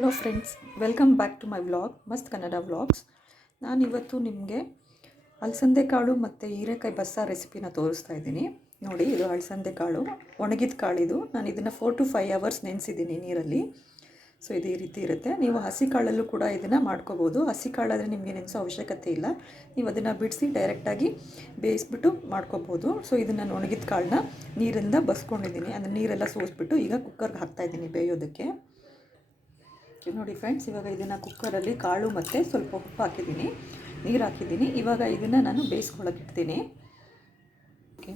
Hello friends, welcome back to my vlog ಮಸ್ತ್ Kannada vlogs. ನಾನಿವತ್ತು ನಿಮಗೆ ಅಲಸಂದೆ ಕಾಳು ಮತ್ತು ಹೀರೆಕಾಯಿ ಬಸ್ಸಾರು ರೆಸಿಪಿನ ತೋರಿಸ್ತಾ ಇದ್ದೀನಿ. ನೋಡಿ, ಇದು ಅಲಸಂದೆ ಕಾಳು, ಒಣಗಿದ ಕಾಳಿದು. ನಾನು ಇದನ್ನು 4 to 5 hours ನೆನೆಸಿದ್ದೀನಿ ನೀರಲ್ಲಿ. ಸೊ ಇದು ಈ ರೀತಿ ಇರುತ್ತೆ. ನೀವು ಹಸಿ ಕಾಳಲ್ಲೂ ಕೂಡ ಇದನ್ನು ಮಾಡ್ಕೋಬೋದು. ಹಸಿ ಕಾಳಾದರೆ ನಿಮಗೆ ನೆನೆಸೋ ಅವಶ್ಯಕತೆ ಇಲ್ಲ. ನೀವು ಅದನ್ನು ಬಿಡಿಸಿ ಡೈರೆಕ್ಟಾಗಿ ಬೇಯಿಸ್ಬಿಟ್ಟು ಮಾಡ್ಕೋಬೋದು. ಸೊ ಇದನ್ನು ನಾನು ಒಣಗಿದ ಕಾಳನ್ನ ನೀರಿಂದ ಬಸ್ಕೊಂಡಿದ್ದೀನಿ. ಅದನ್ನು ನೀರೆಲ್ಲ ಸೋಸಿಬಿಟ್ಟು ಈಗ ಕುಕ್ಕರ್ಗೆ ಹಾಕ್ತಾಯಿದ್ದೀನಿ ಬೇಯೋದಕ್ಕೆ. ನೋಡಿ ಫ್ರೆಂಡ್ಸ್, ಇವಾಗ ಇದನ್ನು ಕುಕ್ಕರಲ್ಲಿ ಕಾಳು ಮತ್ತು ಸ್ವಲ್ಪ ಉಪ್ಪು ಹಾಕಿದ್ದೀನಿ, ನೀರು ಹಾಕಿದ್ದೀನಿ. ಇವಾಗ ಇದನ್ನು ನಾನು ಬೇಯಿಸ್ಕೊಳ್ಳೋಕೆ ಇಡ್ತೀನಿ. ಓಕೆ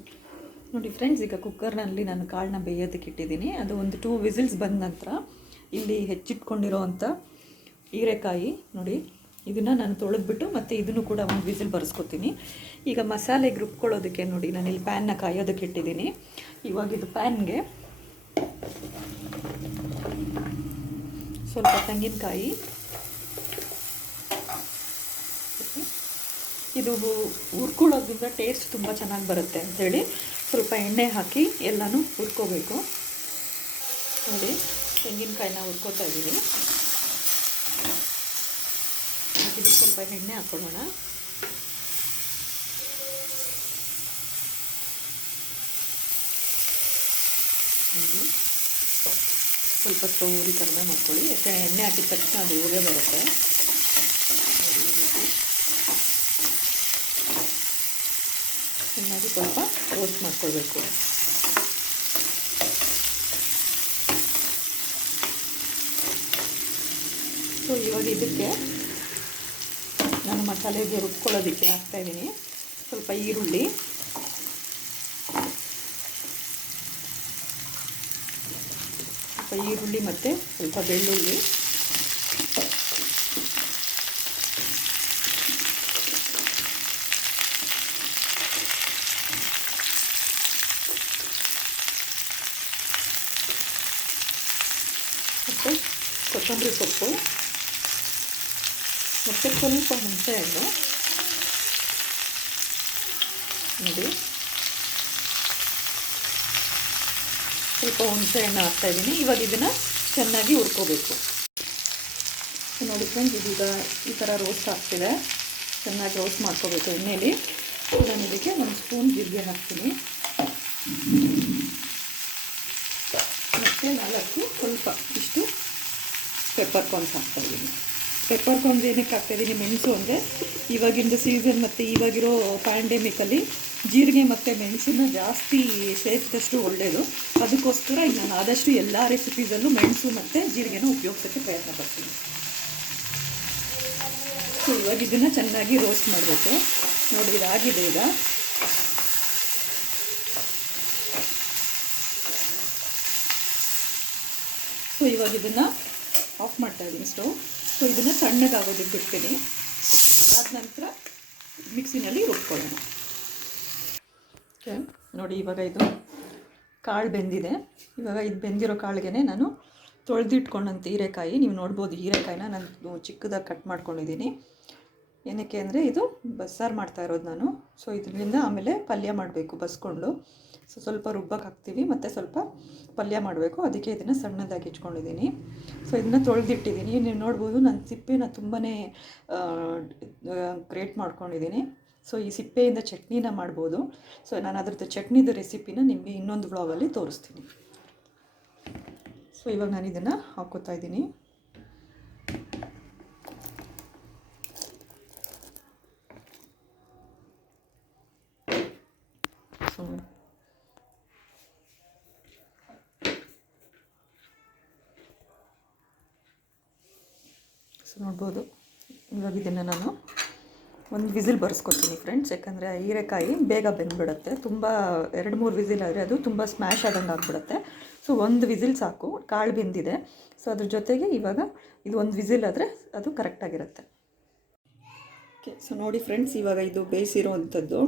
ನೋಡಿ ಫ್ರೆಂಡ್ಸ್, ಈಗ ಕುಕ್ಕರ್ನಲ್ಲಿ ನಾನು ಕಾಳನ್ನ ಬೇಯೋದಕ್ಕೆ ಇಟ್ಟಿದ್ದೀನಿ. ಅದು ಒಂದು 2 ವಿಸಿಲ್ಸ್ ಬಂದ ನಂತರ ಇಲ್ಲಿ ಹೆಚ್ಚಿಟ್ಕೊಂಡಿರೋವಂಥ ಹೀರೆಕಾಯಿ ನೋಡಿ, ಇದನ್ನು ನಾನು ತೊಳೆದ್ಬಿಟ್ಟು ಮತ್ತು ಇದನ್ನು ಕೂಡ ಒಂದು ವಿಸಿಲ್ ಬರೆಸ್ಕೊತೀನಿ. ಈಗ ಮಸಾಲೆಗೆ ರುಬ್ಕೊಳ್ಳೋದಕ್ಕೆ ನೋಡಿ, ನಾನು ಇಲ್ಲಿ ಪ್ಯಾನ್ನ ಕಾಯೋದಕ್ಕೆ ಇಟ್ಟಿದ್ದೀನಿ. ಇವಾಗ ಇದು ಪ್ಯಾನ್ಗೆ ಸ್ವಲ್ಪ ತೆಂಗಿನಕಾಯಿ, ಇದು ಹುರ್ಕೊಳ್ಳೋದ್ರಿಂದ ಟೇಸ್ಟ್ ತುಂಬ ಚೆನ್ನಾಗಿ ಬರುತ್ತೆ ಅಂಥೇಳಿ ಸ್ವಲ್ಪ ಎಣ್ಣೆ ಹಾಕಿ ಎಲ್ಲನೂ ಹುರ್ಕೋಬೇಕು. ನೋಡಿ, ತೆಂಗಿನಕಾಯಿನ ಹುರ್ಕೋತಾ ಇದ್ದೀನಿ. ಇದು ಸ್ವಲ್ಪ ಎಣ್ಣೆ ಹಾಕ್ಕೊಳ್ಳೋಣ. ಸ್ವಲ್ಪ ಸ್ಟವ್ ಉರಿ ಕಡಿಮೆ ಮಾಡ್ಕೊಳ್ಳಿ, ಯಾಕೆ ಎಣ್ಣೆ ಹಾಕಿದ ತಕ್ಷಣ ಅದು ಉರೇ ಬರುತ್ತೆ. ಚೆನ್ನಾಗಿ ಸ್ವಲ್ಪ ರೋಸ್ಟ್ ಮಾಡ್ಕೊಳ್ಬೇಕು. ಸೊ ಇವಾಗ ಇದಕ್ಕೆ ನಾನು ಮಸಾಲೆಗೆ ರುಬ್ಕೊಳ್ಳೋದಕ್ಕೆ ಹಾಕ್ತಾಯಿದ್ದೀನಿ ಸ್ವಲ್ಪ ಈರುಳ್ಳಿ, ಮತ್ತು ಸ್ವಲ್ಪ ಬೆಳ್ಳುಳ್ಳಿ, ಮತ್ತು ಕೊತ್ತಂಬರಿ ಸೊಪ್ಪು, ಮತ್ತು ಸ್ವಲ್ಪ ಹುಣಸೆಹಣ್ಣು ನೋಡಿ, ಸ್ವಲ್ಪ ಹುಣಸೆಹಣ್ಣು ಹಾಕ್ತಾಯಿದ್ದೀನಿ. ಇವಾಗ ಇದನ್ನು ಚೆನ್ನಾಗಿ ಹುರ್ಕೋಬೇಕು. ನೋಡಿ ಫ್ರೆಂಡ್ಸ್, ಇದೀಗ ಈ ಥರ ರೋಸ್ಟ್ ಆಗ್ತಿದೆ. ಚೆನ್ನಾಗಿ ರೋಸ್ಟ್ ಮಾಡ್ಕೋಬೇಕು ಎಣ್ಣೆಯಲ್ಲಿ. ನಾನು ಇದಕ್ಕೆ 1 ಸ್ಪೂನ್ ಜೀರಿಗೆ ಹಾಕ್ತೀನಿ ಮತ್ತು 4 ಸ್ವಲ್ಪ ಇಷ್ಟು ಪೆಪ್ಪರ್ ಕಾರ್ನ್ಸ್ ಹಾಕ್ತಾಯಿದ್ದೀನಿ. ಪೆಪ್ಪರ್ ಕಾರ್ನ್ಸ್ ಏನಕ್ಕೆ ಹಾಕ್ತಾಯಿದ್ದೀನಿ, ಮೆಣಸು ಅಂದರೆ ಇವಾಗಿಂದು ಸೀಸನ್ ಮತ್ತು ಇವಾಗಿರೋ ಪ್ಯಾಂಡೆಮಿಕಲ್ಲಿ ಜೀರಿಗೆ ಮತ್ತು ಮೆಣಸನ್ನ ಜಾಸ್ತಿ ಸೇರಿಸಿದಷ್ಟು ಒಳ್ಳೆಯದು. ಅದಕ್ಕೋಸ್ಕರ ಈಗ ನಾನು ಆದಷ್ಟು ಎಲ್ಲ ರೆಸಿಪೀಸಲ್ಲೂ ಮೆಣಸು ಮತ್ತು ಜೀರಿಗೆನ ಉಪಯೋಗಿಸೋಕ್ಕೆ ಪ್ರಯತ್ನ ಪಡ್ತೀನಿ. ಸೊ ಇವಾಗ ಇದನ್ನು ಚೆನ್ನಾಗಿ ರೋಸ್ಟ್ ಮಾಡಬೇಕು. ನೋಡಿ, ಇದಾಗಿದೆ ಈಗ. ಸೊ ಇವಾಗ ಇದನ್ನು ಆಫ್ ಮಾಡ್ತಾಯಿದ್ದೀನಿ ಸ್ಟವ್. ಸೊ ಇದನ್ನು ತಣ್ಣಗಾಗೋದಕ್ಕೆ ಬಿಡ್ತೀನಿ. ಆದ ನಂತರ ಮಿಕ್ಸಿನಲ್ಲಿ ರುಬ್ಕೊಳ್ಳೋಣ. ಓಕೆ ನೋಡಿ, ಇವಾಗ ಇದು ಕಾಳು ಬೆಂದಿದೆ. ಇವಾಗ ಇದು ಬೆಂದಿರೋ ಕಾಳಿಗೆ ನಾನು ತೊಳೆದಿಟ್ಕೊಂಡಂಥ ಹೀರೆಕಾಯಿ, ನೀವು ನೋಡ್ಬೋದು ಹೀರೆಕಾಯಿನ ನಾನು ಚಿಕ್ಕದಾಗಿ ಕಟ್ ಮಾಡ್ಕೊಂಡಿದ್ದೀನಿ. ಏನಕ್ಕೆ ಅಂದರೆ ಇದು ಬಸ್ಸಾರು ಮಾಡ್ತಾ ಇರೋದು ನಾನು. ಸೊ ಇದರಿಂದ ಆಮೇಲೆ ಪಲ್ಯ ಮಾಡಬೇಕು ಬಸ್ಕೊಂಡು. ಸೊ ಸ್ವಲ್ಪ ರುಬ್ಬಕ್ಕೆ ಹಾಕ್ತೀವಿ ಮತ್ತು ಸ್ವಲ್ಪ ಪಲ್ಯ ಮಾಡಬೇಕು, ಅದಕ್ಕೆ ಇದನ್ನು ಸಣ್ಣದಾಗಿ ಇಟ್ಕೊಂಡಿದ್ದೀನಿ. ಸೊ ಇದನ್ನು ತೊಳೆದಿಟ್ಟಿದ್ದೀನಿ. ನೀವು ನೋಡ್ಬೋದು ನಾನು ಸಿಪ್ಪೆನ ತುಂಬಾ ಗ್ರೇಟ್ ಮಾಡ್ಕೊಂಡಿದ್ದೀನಿ. ಸೊ ಈ ಸಿಪ್ಪೆಯಿಂದ ಚಟ್ನಿನ ಮಾಡ್ಬೋದು. ಸೊ ನಾನು ಅದ್ರದ್ದು ಚಟ್ನಿದು ರೆಸಿಪಿನ ನಿಮಗೆ ಇನ್ನೊಂದು ವ್ಲಾಗಲ್ಲಿ ತೋರಿಸ್ತೀನಿ. ಸೊ ಇವಾಗ ನಾನು ಇದನ್ನು ಹಾಕ್ಕೋತಾ ಇದ್ದೀನಿ. ಸೊ ನೋಡ್ಬೋದು, ಇವಾಗ ಇದನ್ನು ನಾನು ಒಂದು ವಿಸಿಲ್ ಬರೆಸ್ಕೊತೀನಿ ಫ್ರೆಂಡ್ಸ್. ಯಾಕಂದರೆ ಹೀರೆಕಾಯಿ ಬೇಗ ಬೆಂದ್ಬಿಡುತ್ತೆ. ತುಂಬ 2-3 ವಿಸಿಲ್ ಆದರೆ ಅದು ತುಂಬ ಸ್ಮ್ಯಾಶ್ ಆದಂಗೆ ಆಗಿಬಿಡುತ್ತೆ. ಸೊ 1 ವಿಸಿಲ್ ಸಾಕು. ಕಾಳು ಬೆಂದಿದೆ. ಸೊ ಅದ್ರ ಜೊತೆಗೆ ಇವಾಗ ಇದು 1 ವಿಸಿಲ್ ಆದರೆ ಅದು ಕರೆಕ್ಟಾಗಿರುತ್ತೆ. ಓಕೆ, ಸೊ ನೋಡಿ ಫ್ರೆಂಡ್ಸ್, ಇವಾಗ ಇದು ಬೇಯಿಸಿರೋ ಅಂಥದ್ದು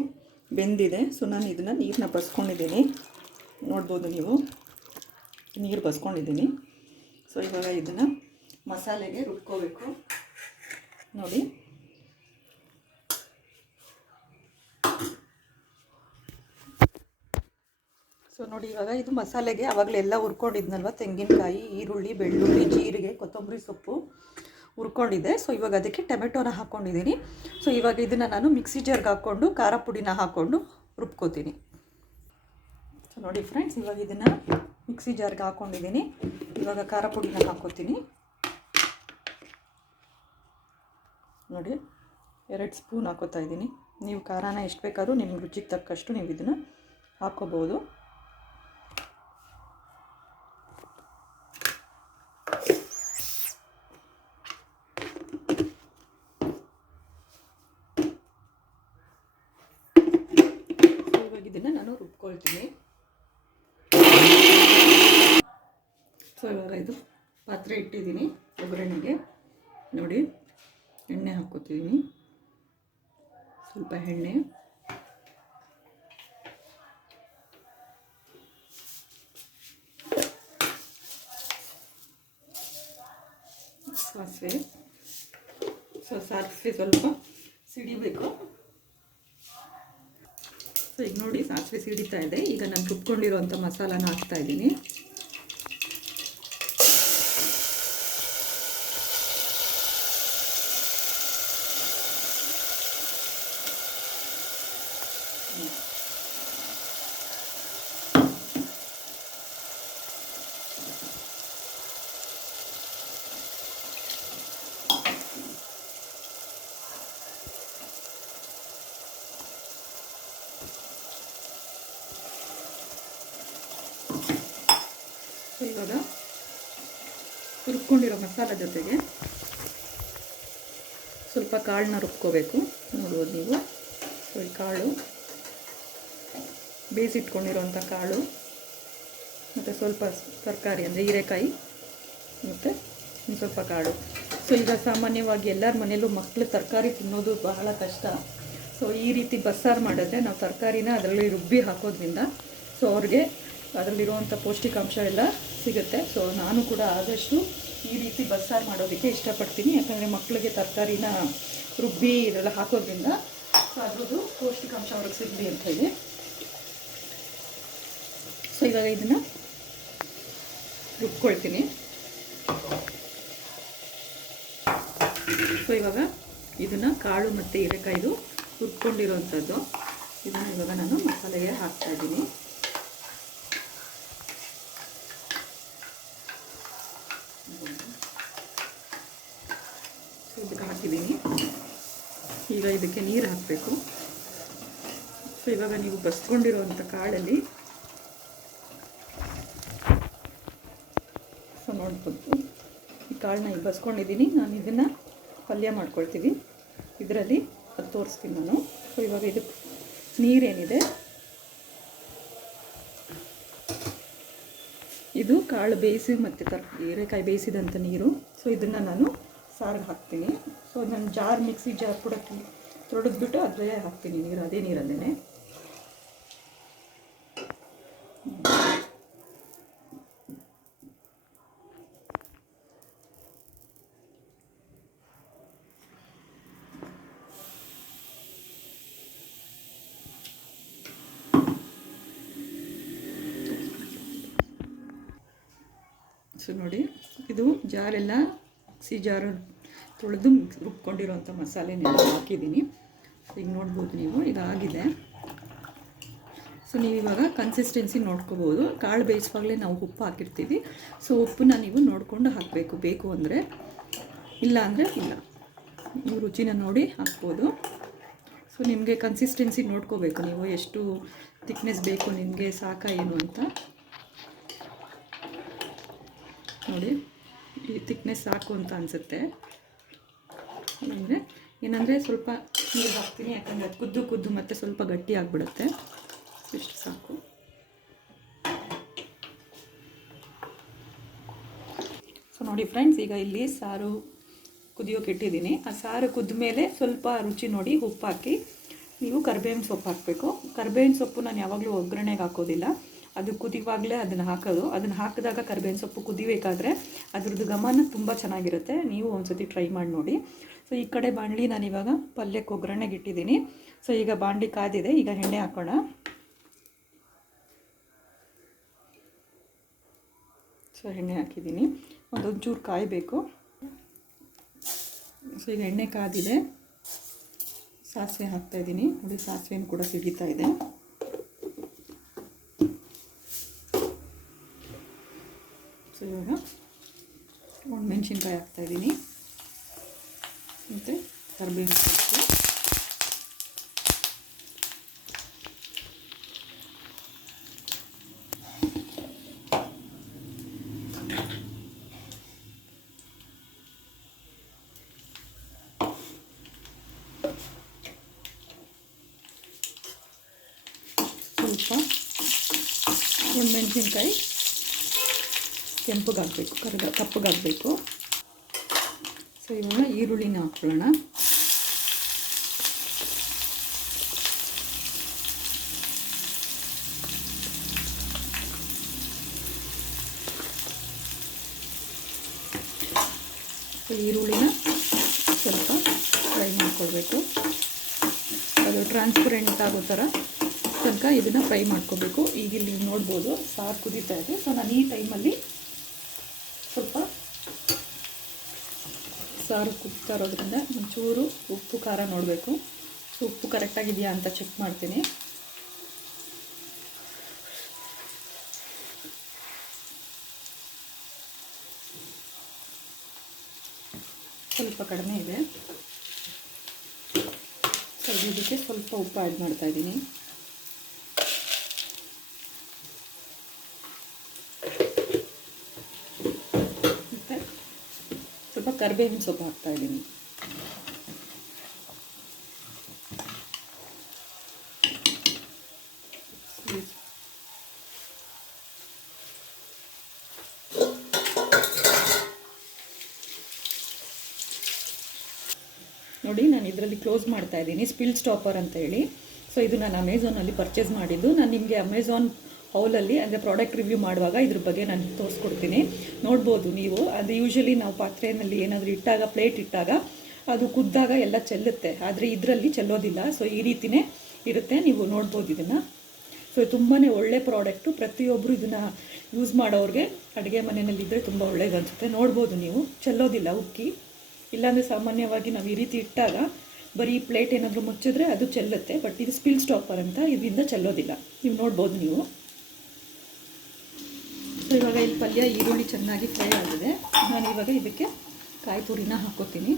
ಬೆಂದಿದೆ. ಸೊ ನಾನು ಇದನ್ನು ನೀರನ್ನ ಬಸ್ಕೊಂಡಿದ್ದೀನಿ. ನೋಡ್ಬೋದು ನೀವು, ನೀರು ಬಸ್ಕೊಂಡಿದ್ದೀನಿ. ಸೊ ಇವಾಗ ಇದನ್ನು ಮಸಾಲೆಗೆ ರುಬ್ಕೋಬೇಕು. ನೋಡಿ, ಸೊ ನೋಡಿ, ಇವಾಗ ಇದು ಮಸಾಲೆಗೆ ಆವಾಗಲೇ ಎಲ್ಲ ಹುರ್ಕೊಂಡಿದ್ನಲ್ವ, ತೆಂಗಿನಕಾಯಿ, ಈರುಳ್ಳಿ, ಬೆಳ್ಳುಳ್ಳಿ, ಜೀರಿಗೆ, ಕೊತ್ತಂಬರಿ ಸೊಪ್ಪು ಹುರ್ಕೊಂಡಿದ್ದೆ. ಸೊ ಇವಾಗ ಅದಕ್ಕೆ ಟೊಮೆಟೊನ ಹಾಕ್ಕೊಂಡಿದ್ದೀನಿ. ಸೊ ಇವಾಗ ಇದನ್ನು ನಾನು ಮಿಕ್ಸಿ ಜಾರ್ಗೆ ಹಾಕ್ಕೊಂಡು ಖಾರ ಪುಡಿನ ಹಾಕ್ಕೊಂಡು ರುಬ್ಕೋತೀನಿ. ಸೊ ನೋಡಿ ಫ್ರೆಂಡ್ಸ್, ಇವಾಗ ಇದನ್ನು ಮಿಕ್ಸಿ ಜಾರ್ಗೆ ಹಾಕ್ಕೊಂಡಿದ್ದೀನಿ. ಇವಾಗ ಖಾರ ಪುಡಿನ ಹಾಕ್ಕೋತೀನಿ. ನೋಡಿ, 2 ಸ್ಪೂನ್ ಹಾಕೋತಾ ಇದ್ದೀನಿ. ನೀವು ಖಾರನ ಎಷ್ಟು ಬೇಕಾದ್ರೂ ನಿಮ್ಮ ರುಚಿಗೆ ತಕ್ಕಷ್ಟು ನೀವು ಇದನ್ನು ಹಾಕ್ಕೋಬೋದು. ಇವಾಗ ಇದನ್ನು ನಾನು ರುಬ್ಕೊಳ್ತೀನಿ. ಸೊ ಇವಾಗ ಇದು ಪಾತ್ರೆ ಇಟ್ಟಿದ್ದೀನಿ ಒಗ್ಗರಣೆಗೆ. ನೋಡಿ, ಎಣ್ಣೆ ಹಾಕ್ಕೋತಿದ್ದೀನಿ. ಸ್ವಲ್ಪ ಎಣ್ಣೆ, ಸಾಸಿವೆ. ಸಾಸಿವೆ ಸ್ವಲ್ಪ ಸಿಡಿಬೇಕು. ಸೊ ಈಗ ನೋಡಿ, ಸಾಸಿವೆ ಸಿಡಿತಾ ಇದೆ. ಈಗ ನಾನು ರುಬ್ಕೊಂಡಿರೋಂಥ ಮಸಾಲಾನ ಹಾಕ್ತಾ ಇದ್ದೀನಿ. ಇವಾಗ ರುಬ್ಕೊಂಡಿರೋ ಮಸಾಲ ಜೊತೆಗೆ ಸ್ವಲ್ಪ ಕಾಳನ್ನ ರುಬ್ಕೋಬೇಕು. ನೋಡ್ಬೋದು ನೀವು. ಸೊ ಈ ಕಾಳು, ಬೇಯಿಸಿಟ್ಕೊಂಡಿರೋಂಥ ಕಾಳು ಮತ್ತು ಸ್ವಲ್ಪ ತರಕಾರಿ ಅಂದರೆ ಹೀರೆಕಾಯಿ ಮತ್ತು ಸ್ವಲ್ಪ ಕಾಳು. ಸೊ ಈಗ ಸಾಮಾನ್ಯವಾಗಿ ಎಲ್ಲರ ಮನೆಯಲ್ಲೂ ಮಕ್ಕಳು ತರಕಾರಿ ತಿನ್ನೋದು ಬಹಳ ಕಷ್ಟ. ಸೊ ಈ ರೀತಿ ಬಸ್ಸಾರು ಮಾಡಿದ್ರೆ ನಾವು ತರಕಾರಿನ ಅದರಲ್ಲಿ ರುಬ್ಬಿ ಹಾಕೋದ್ರಿಂದ ಸೊ ಅವ್ರಿಗೆ ಅದರಲ್ಲಿರುವಂಥ ಪೌಷ್ಟಿಕಾಂಶ ಎಲ್ಲ ಸಿಗುತ್ತೆ. ಸೊ ನಾನು ಕೂಡ ಆದಷ್ಟು ಈ ರೀತಿ ಬಸ್ಸಾರು ಮಾಡೋದಕ್ಕೆ ಇಷ್ಟಪಡ್ತೀನಿ. ಯಾಕಂದರೆ ಮಕ್ಕಳಿಗೆ ತರಕಾರಿನ ರುಬ್ಬಿ ಇದೆಲ್ಲ ಹಾಕೋದ್ರಿಂದ ಸೊ ಅದ್ರದ್ದು ಪೌಷ್ಟಿಕಾಂಶ ಅವ್ರಿಗೆ ಸಿಗಲಿ ಅಂತ ಹೇಳಿ. ಸೊ ಇವಾಗ ಇದನ್ನು ರುಬ್ಕೊಳ್ತೀನಿ. ಸೊ ಇವಾಗ ಇದನ್ನು ಕಾಳು ಮತ್ತು ಹೀರೆಕಾಯಿದು ರುಬ್ಕೊಂಡಿರೋವಂಥದ್ದು ಇದನ್ನು ಇವಾಗ ನಾನು ಮಸಾಲೆಗೆ ಹಾಕ್ತಾಯಿದ್ದೀನಿ. ಇದಕ್ಕೆ ಹಾಕಿದ್ದೀನಿ. ಈಗ ಇದಕ್ಕೆ ನೀರು ಹಾಕಬೇಕು. ಸೊ ಇವಾಗ ನೀವು ಬಸ್ಕೊಂಡಿರೋವಂಥ ಕಾಳಲ್ಲಿ ಸೊ ನೋಡ್ಬೋದು, ಈ ಕಾಳನ್ನ ಈಗ ಬಸ್ಕೊಂಡಿದ್ದೀನಿ. ನಾನು ಇದನ್ನು ಪಲ್ಯ ಮಾಡ್ಕೊಳ್ತೀವಿ. ಇದರಲ್ಲಿ ಅದು ತೋರಿಸ್ತೀನಿ ನಾನು. ಸೊ ಇವಾಗ ಇದಕ್ಕೆ ನೀರೇನಿದೆ, ಇದು ಕಾಳು ಬೇಯಿಸಿ ಮತ್ತು ಹೀರೆಕಾಯಿ ಬೇಯಿಸಿದಂಥ ನೀರು. ಸೊ ಇದನ್ನು ನಾನು ಸಾರಿಗೆ ಹಾಕ್ತೀನಿ. ಸೊ ನಾನು ಮಿಕ್ಸಿ ಜಾರ್ ಕೂಡ ತೊಳೆದ್ಬಿಟ್ಟು ಅದರಲ್ಲೇ ಹಾಕ್ತೀನಿ ನೀರು, ಅದೇ ನೀರಲ್ಲೇ. ಸೊ ನೋಡಿ, ಇದು ಜಾರೆಲ್ಲ ಮಿಕ್ಸಿ ಜಾರು ತೊಳೆದು ರುಬ್ಕೊಂಡಿರೋಂಥ ಮಸಾಲೆನೆಲ್ಲ ಹಾಕಿದ್ದೀನಿ. ಈಗ ನೋಡ್ಬೋದು ನೀವು, ಇದಾಗಿದೆ. ಸೊ ನೀವು ಇವಾಗ ಕನ್ಸಿಸ್ಟೆನ್ಸಿ ನೋಡ್ಕೋಬೋದು. ಕಾಳು ಬೇಯಿಸುವಾಗಲೇ ನಾವು ಉಪ್ಪು ಹಾಕಿರ್ತೀವಿ. ಸೊ ಉಪ್ಪನ್ನ ನೀವು ನೋಡಿಕೊಂಡು ಹಾಕಬೇಕು, ಬೇಕು ಅಂದರೆ. ಇಲ್ಲ ಅಂದರೆ ಇಲ್ಲ, ನೀವು ರುಚಿನ ನೋಡಿ ಹಾಕ್ಬೋದು. ಸೊ ನಿಮಗೆ ಕನ್ಸಿಸ್ಟೆನ್ಸಿ ನೋಡ್ಕೋಬೇಕು ನೀವು, ಎಷ್ಟು ಥಿಕ್ನೆಸ್ ಬೇಕು ನಿಮಗೆ, ಸಾಕಾ ಏನು ಅಂತ ನೋಡಿ. ಈ ಥಿಕ್ನೆಸ್ ಸಾಕು ಅಂತ ಅನಿಸುತ್ತೆ. ಅಂದರೆ ಏನಂದರೆ ಸ್ವಲ್ಪ ನೀರು ಹಾಕ್ತೀನಿ, ಯಾಕಂದರೆ ಅದು ಕುದ್ದು ಮತ್ತು ಸ್ವಲ್ಪ ಗಟ್ಟಿ ಆಗಿಬಿಡುತ್ತೆ. ಇಷ್ಟು ಸಾಕು. ಸೊ ನೋಡಿ ಫ್ರೆಂಡ್ಸ್, ಈಗ ಇಲ್ಲಿ ಸಾರು ಕುದಿಯೋಕೆ ಇಟ್ಟಿದ್ದೀನಿ. ಆ ಸಾರು ಕುದ್ದ ಮೇಲೆ ಸ್ವಲ್ಪ ರುಚಿ ನೋಡಿ ಉಪ್ಪು ಹಾಕಿ ನೀವು ಕರಿಬೇವಿನ ಸೊಪ್ಪು ಹಾಕಬೇಕು. ಕರಿಬೇವಿನ ಸೊಪ್ಪು ನಾನು ಯಾವಾಗಲೂ ಒಗ್ಗರಣೆಗೆ ಹಾಕೋದಿಲ್ಲ, ಅದು ಕುದಿವಾಗಲೇ ಅದನ್ನು ಹಾಕೋದು. ಅದನ್ನು ಹಾಕಿದಾಗ ಕರಿಬೇವಿನ ಸೊಪ್ಪು ಕುದಿಬೇಕಾದ್ರೆ ಅದ್ರದ್ದು ಘಮನ ತುಂಬ ಚೆನ್ನಾಗಿರುತ್ತೆ. ನೀವು ಒಂದ್ಸತಿ ಟ್ರೈ ಮಾಡಿ ನೋಡಿ. ಸೊ ಈ ಕಡೆ ಬಾಣಲಿ ನಾನಿವಾಗ ಪಲ್ಯಕ್ಕೆ ಒಗ್ಗರಣೆಗೆ ಇಟ್ಟಿದ್ದೀನಿ. ಸೊ ಈಗ ಬಾಣಲಿ ಕಾದಿದೆ, ಈಗ ಎಣ್ಣೆ ಹಾಕೋಣ. ಸೊ ಎಣ್ಣೆ ಹಾಕಿದ್ದೀನಿ, ಒಂದೊಂಚೂರು ಕಾಯಬೇಕು. ಸೊ ಈಗ ಎಣ್ಣೆ ಕಾದಿದೆ, ಸಾಸಿವೆ ಹಾಕ್ತಾಯಿದ್ದೀನಿ. ನೋಡಿ ಸಾಸಿವೆನೂ ಕೂಡ ಸಿಡಿತಾ ಇದೆ. ಸೊ ಇವಾಗ ಒಣಮೆಣ್ಸಿನ್ಕಾಯಿ ಹಾಕ್ತಾಯಿದ್ದೀನಿ ಮತ್ತು ಕರಿಬೇವು ಸೊಪ್ಪು. ಸ್ವಲ್ಪ ಒಣಮೆಣ್ಸಿನ್ಕಾಯಿ ಕೆಂಪಗಾಗಬೇಕು, ಕಪ್ಪಗಾಗಬೇಕು. ಸೊ ಇವಾಗ ಈರುಳ್ಳಿನ ಹಾಕ್ಕೊಳ್ಳೋಣ. ಸೊ ಈರುಳ್ಳಿನ ಸ್ವಲ್ಪ ಫ್ರೈ ಮಾಡ್ಕೊಳ್ಬೇಕು, ಅದು ಟ್ರಾನ್ಸ್ಪರೆಂಟ್ ಆಗೋ ಥರ ತನಕ ಇದನ್ನು ಫ್ರೈ ಮಾಡ್ಕೋಬೇಕು. ಈಗ ಇಲ್ಲಿ ನೀವು ನೋಡ್ಬೋದು ಸಾರು ಕುದೀತಾ ಇದೆ. ಸೊ ನಾನು ಈ ಟೈಮಲ್ಲಿ ಸ್ವಲ್ಪ ಸಾರು ಕುದಿತಾ ಇರೋದ್ರಿಂದ ಒಂಚೂರು ಉಪ್ಪು ಖಾರ ನೋಡಬೇಕು. ಸೊ ಉಪ್ಪು ಕರೆಕ್ಟಾಗಿದೆಯಾ ಅಂತ ಚೆಕ್ ಮಾಡ್ತೀನಿ. ಸ್ವಲ್ಪ ಕಡಿಮೆ ಇದೆ. ಸೊ ಇದಕ್ಕೆ ಸ್ವಲ್ಪ ಉಪ್ಪು ಆ್ಯಡ್ ಮಾಡ್ತಾಯಿದ್ದೀನಿ. ಮತ್ತು ಸ್ವಲ್ಪ ಕರಿಬೇವಿನ ಸೊಪ್ಪು ಹಾಕ್ತಾಯಿದ್ದೀನಿ. ನೋಡಿ ನಾನು ಇದರಲ್ಲಿ ಕ್ಲೋಸ್ ಮಾಡ್ತಾ ಇದ್ದೀನಿ, ಸ್ಪಿಲ್ ಸ್ಟಾಪರ್ ಅಂತ ಹೇಳಿ. ಸೊ ಇದು ನಾನು ಅಮೆಝಾನಲ್ಲಿ ಪರ್ಚೇಸ್ ಮಾಡಿದ್ದು. ನಾನು ನಿಮಗೆ ಅಮೆಝಾನ್ ಹೌಲಲ್ಲಿ ಅಂದರೆ ಪ್ರಾಡಕ್ಟ್ ರಿವ್ಯೂ ಮಾಡುವಾಗ ಇದ್ರ ಬಗ್ಗೆ ನಾನು ತೋರಿಸ್ಕೊಡ್ತೀನಿ, ನೋಡ್ಬೋದು ನೀವು. ಅದು ಯೂಶ್ವಲಿ ನಾವು ಪಾತ್ರೆಯಲ್ಲಿ ಏನಾದರೂ ಇಟ್ಟಾಗ, ಪ್ಲೇಟ್ ಇಟ್ಟಾಗ ಅದು ಕುದ್ದಾಗ ಎಲ್ಲ ಚೆಲ್ಲುತ್ತೆ, ಆದರೆ ಇದರಲ್ಲಿ ಚೆಲ್ಲೋದಿಲ್ಲ. ಸೊ ಈ ರೀತಿಯೇ ಇರುತ್ತೆ, ನೀವು ನೋಡ್ಬೋದು ಇದನ್ನು. ಸೊ ತುಂಬಾ ಒಳ್ಳೆ ಪ್ರಾಡಕ್ಟು. ಪ್ರತಿಯೊಬ್ಬರು ಇದನ್ನು ಯೂಸ್ ಮಾಡೋರಿಗೆ ಅಡುಗೆ ಮನೆಯಲ್ಲಿದ್ದರೆ ತುಂಬ ಒಳ್ಳೇದು ಅನಿಸುತ್ತೆ. ನೋಡ್ಬೋದು ನೀವು, ಚೆಲ್ಲೋದಿಲ್ಲ ಉಕ್ಕಿ. ಇಲ್ಲಾಂದರೆ ಸಾಮಾನ್ಯವಾಗಿ ನಾವು ಈ ರೀತಿ ಇಟ್ಟಾಗ ಬರೀ ಪ್ಲೇಟ್ ಏನಾದರೂ ಮುಚ್ಚಿದ್ರೆ ಅದು ಚೆಲ್ಲುತ್ತೆ. ಬಟ್ ಇದು ಸ್ಪಿಲ್ ಸ್ಟಾಪರ್ ಅಂತ, ಇದರಿಂದ ಚೆಲ್ಲೋದಿಲ್ಲ. ನೀವು ನೋಡ್ಬೋದು ನೀವು. ಸೊ ಇವಾಗ ಈ ಪಲ್ಯ ಈರುಳ್ಳಿ ಚೆನ್ನಾಗಿ ಫ್ರೈ ಆಗಿದೆ. ನಾನು ಇವಾಗ ಇದಕ್ಕೆ ಕಾಯಿ ತುರಿನ ಹಾಕ್ಕೋತೀನಿ.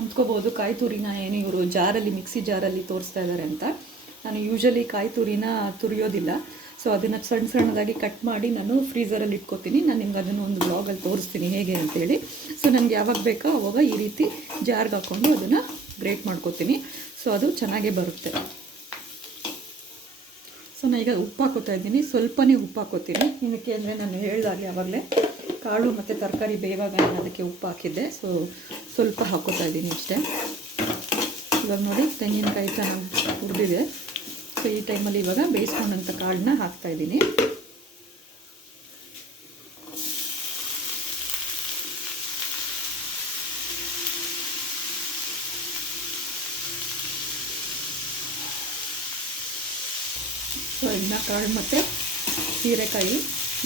ಅಂದ್ಕೋಬೋದು ಕಾಯಿ ತುರಿನ ಏನು ಇವರು ಜಾರಲ್ಲಿ, ಮಿಕ್ಸಿ ಜಾರಲ್ಲಿ ತೋರಿಸ್ತಾ ಇದ್ದಾರೆ ಅಂತ. ನಾನು ಯೂಶ್ವಲಿ ಕಾಯಿ ತುರಿನ ತುರಿಯೋದಿಲ್ಲ. ಸೊ ಅದನ್ನು ಸಣ್ಣ ಸಣ್ಣದಾಗಿ ಕಟ್ ಮಾಡಿ ನಾನು ಫ್ರೀಝರಲ್ಲಿ ಇಟ್ಕೋತೀನಿ. ನಾನು ನಿಮ್ಗೆ ಅದನ್ನು ಒಂದು ಬ್ಲಾಗಲ್ಲಿ ತೋರಿಸ್ತೀನಿ ಹೇಗೆ ಅಂತೇಳಿ. ಸೊ ನನಗೆ ಯಾವಾಗ ಬೇಕೋ ಅವಾಗ ಈ ರೀತಿ ಜಾರ್ಗೆ ಹಾಕ್ಕೊಂಡು ಅದನ್ನು ಗ್ರೇಟ್ ಮಾಡ್ಕೋತೀನಿ. ಸೊ ಅದು ಚೆನ್ನಾಗೇ ಬರುತ್ತೆ. ಸೊ ನಾನು ಈಗ ಉಪ್ಪು ಹಾಕೋತಾ ಇದ್ದೀನಿ, ಸ್ವಲ್ಪನೇ ಉಪ್ಪು ಹಾಕೋತೀನಿ. ಏನಕ್ಕೆ ಅಂದರೆ ನಾನು ಹೇಳಿದಾಗೆ ಆವಾಗಲೇ ಕಾಳು ಮತ್ತು ತರಕಾರಿ ಬೇವಾಗ ನಾನು ಅದಕ್ಕೆ ಉಪ್ಪು ಹಾಕಿದ್ದೆ. ಸೊ ಸ್ವಲ್ಪ ಹಾಕೋತಾ ಇದ್ದೀನಿ ಅಷ್ಟೇ. ಇವಾಗ ನೋಡಿ ತೆಂಗಿನಕಾಯಿ ಚೆನ್ನಾಗಿ ಹುರಿದಿದೆ. ಸೊ ಈ ಟೈಮಲ್ಲಿ ಇವಾಗ ಬೇಯಿಸ್ಕೊಂಡಂಥ ಕಾಳನ್ನ ಹಾಕ್ತಾಯಿದ್ದೀನಿ. ಸೊ ಇನ್ನು ಕಾಳು ಮತ್ತು ಹೀರೆಕಾಯಿ,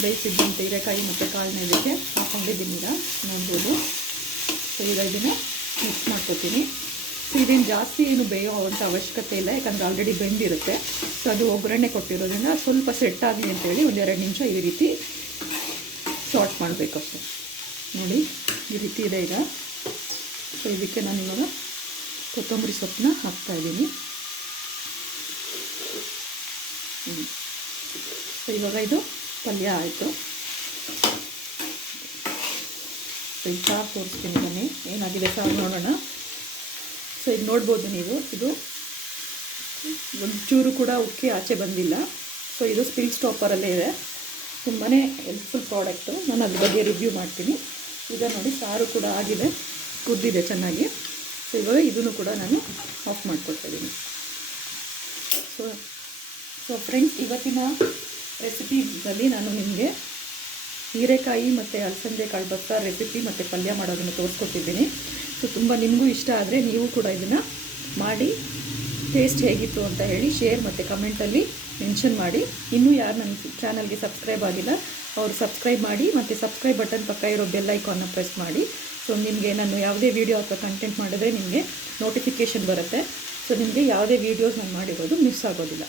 ಬೇಯಿಸಿದ್ದಂಥ ಹೀರೆಕಾಯಿ ಮತ್ತು ಕಾಳನ್ನ ಇದಕ್ಕೆ ಹಾಕ್ಕೊಂಡಿದ್ದೀನಿ. ಈಗ ನೋಡ್ಬೋದು. ಸೊ ಈಗ ಇದನ್ನು ಮಿಕ್ಸ್ ಮಾಡ್ಕೊತೀನಿ. ಸೊ ಇದೇನು ಜಾಸ್ತಿ ಏನು ಬೇಯೋವಂಥ ಅವಶ್ಯಕತೆ ಇಲ್ಲ, ಯಾಕಂದರೆ ಆಲ್ರೆಡಿ ಬೆಂದಿರುತ್ತೆ. ಸೊ ಅದು ಒಗ್ಗರಣೆ ಕೊಟ್ಟಿರೋದ್ರಿಂದ ಸ್ವಲ್ಪ ಸೆಟ್ ಆಗಲಿ ಅಂತೇಳಿ ಒಂದೆರಡು ನಿಮಿಷ ಈ ರೀತಿ ಸಾಟ್ ಮಾಡಬೇಕು ಅಷ್ಟೇ. ನೋಡಿ ಈ ರೀತಿ ಇದೆ ಈಗ. ಸೊ ಇದಕ್ಕೆ ನಾನು ಇವಾಗ ಕೊತ್ತಂಬರಿ ಸೊಪ್ಪನ್ನ ಹಾಕ್ತಾಯಿದ್ದೀನಿ. ಸೊ ಇವಾಗ ಇದು ಪಲ್ಯ ಆಯಿತು. ಸೊ ಈಗ ಸಾರು ತೋರಿಸ್ತೀನಿ ಬನ್ನಿ, ಏನಾಗಿದೆ ಸಾರು ನೋಡೋಣ. ಸೊ ಈಗ ನೋಡ್ಬೋದು ನೀವು, ಇದು ಒಂಚೂರು ಕೂಡ ಉಕ್ಕಿ ಆಚೆ ಬಂದಿಲ್ಲ. ಸೊ ಇದು ಸ್ಪಿಲ್ ಸ್ಟಾಪರಲ್ಲೇ ಇದೆ. ತುಂಬಾ ಹೆಲ್ಪ್ಫುಲ್ ಪ್ರಾಡಕ್ಟು. ನಾನು ಅದ್ರ ಬಗ್ಗೆ ರಿವ್ಯೂ ಮಾಡ್ತೀನಿ. ಈಗ ನೋಡಿ ಸಾರು ಕೂಡ ಆಗಿದೆ, ಕುದ್ದಿದೆ ಚೆನ್ನಾಗಿ. ಸೊ ಇವಾಗ ಇದನ್ನು ಕೂಡ ನಾನು ಆಫ್ ಮಾಡ್ಕೊಳ್ತಾಯಿದ್ದೀನಿ. ಸೊ ಫ್ರೆಂಡ್ಸ್, ಇವತ್ತಿನ ರೆಸಿಪಿದಲ್ಲಿ ನಾನು ನಿಮಗೆ ಹೀರೆಕಾಯಿ ಮತ್ತು ಅಲಸಂದೆ ಕಾಳು ಬಸ್ಸಾರು ರೆಸಿಪಿ ಮತ್ತು ಪಲ್ಯ ಮಾಡೋದನ್ನು ತೋರಿಸ್ಕೊಟ್ಟಿದ್ದೀನಿ. ಸೊ ತುಂಬ ನಿಮಗೂ ಇಷ್ಟ ಆದರೆ ನೀವು ಕೂಡ ಇದನ್ನು ಮಾಡಿ ಟೇಸ್ಟ್ ಹೇಗಿತ್ತು ಅಂತ ಹೇಳಿ ಶೇರ್ ಮತ್ತು ಕಮೆಂಟಲ್ಲಿ ಮೆನ್ಷನ್ ಮಾಡಿ. ಇನ್ನೂ ಯಾರು ನನ್ನ ಚಾನಲ್ಗೆ ಸಬ್ಸ್ಕ್ರೈಬ್ ಆಗಿಲ್ಲ ಅವರು ಸಬ್ಸ್ಕ್ರೈಬ್ ಮಾಡಿ ಮತ್ತು ಸಬ್ಸ್ಕ್ರೈಬ್ ಬಟನ್ ಪಕ್ಕ ಇರೋ ಬೆಲ್ ಐಕಾನ್ನ ಪ್ರೆಸ್ ಮಾಡಿ. ಸೊ ನಿಮಗೆ ನಾನು ಯಾವುದೇ ವೀಡಿಯೋ ಅಥವಾ ಕಂಟೆಂಟ್ ಮಾಡಿದ್ರೆ ನಿಮಗೆ ನೋಟಿಫಿಕೇಷನ್ ಬರುತ್ತೆ. ಸೊ ನಿಮಗೆ ಯಾವುದೇ ವೀಡಿಯೋಸ್ ನಾನು ಮಾಡಿರೋದು ಮಿಸ್ ಆಗೋದಿಲ್ಲ.